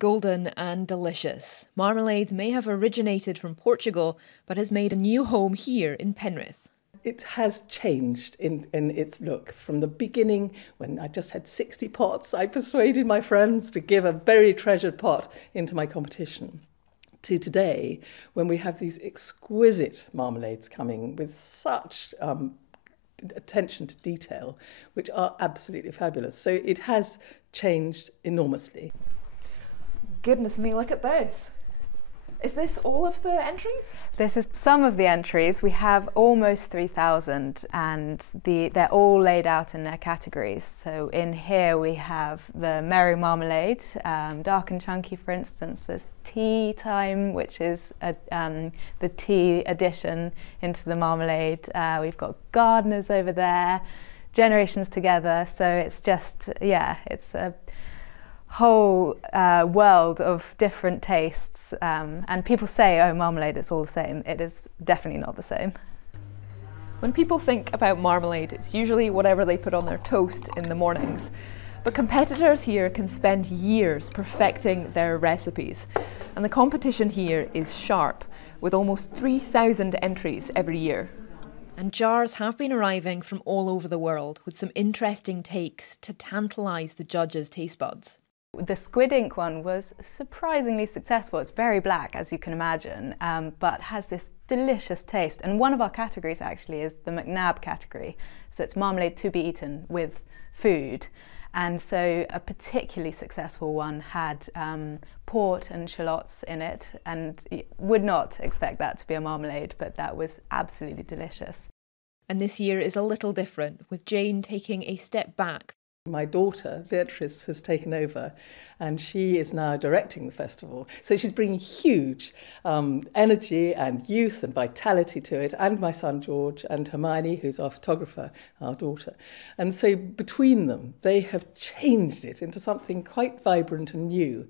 Golden and delicious. Marmalade may have originated from Portugal, but has made a new home here in Penrith. It has changed in its look. From the beginning, when I just had 60 pots, I persuaded my friends to give a very treasured pot into my competition, to today, when we have these exquisite marmalades coming with such attention to detail, which are absolutely fabulous. So it has changed enormously. Goodness me, look at this. Is this all of the entries? This is some of the entries. We have almost 3,000 and they're all laid out in their categories. So in here we have the Merry Marmalade, dark and chunky for instance. There's Tea Time, which is the tea addition into the marmalade. We've got Gardeners over there, Generations Together. So it's just, yeah, it's a whole world of different tastes, and people say, oh, marmalade, it's all the same. It is definitely not the same. When people think about marmalade, it's usually whatever they put on their toast in the mornings. But competitors here can spend years perfecting their recipes. And the competition here is sharp, with almost 3,000 entries every year. And jars have been arriving from all over the world, with some interesting takes to tantalise the judges' taste buds. The squid ink one was surprisingly successful. It's very black, as you can imagine, but has this delicious taste. And one of our categories actually is the McNabb category. So it's marmalade to be eaten with food. And so a particularly successful one had port and shallots in it, and you would not expect that to be a marmalade, but that was absolutely delicious. And this year is a little different, with Jane taking a step back. My daughter, Beatrice, has taken over and she is now directing the festival. So she's bringing huge energy and youth and vitality to it, and my son George and Hermione, who's our photographer, our daughter. And so between them, they have changed it into something quite vibrant and new.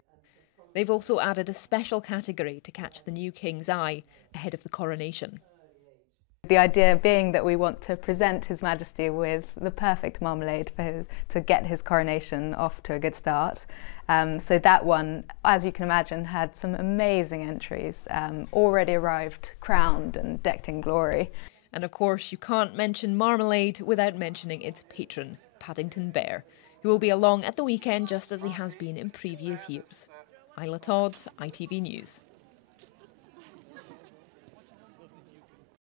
They've also added a special category to catch the new king's eye ahead of the coronation. The idea being that we want to present His Majesty with the perfect marmalade to get his coronation off to a good start. So that one, as you can imagine, had some amazing entries, already arrived crowned and decked in glory. And of course, you can't mention marmalade without mentioning its patron, Paddington Bear, who will be along at the weekend just as he has been in previous years. Isla Todd, ITV News.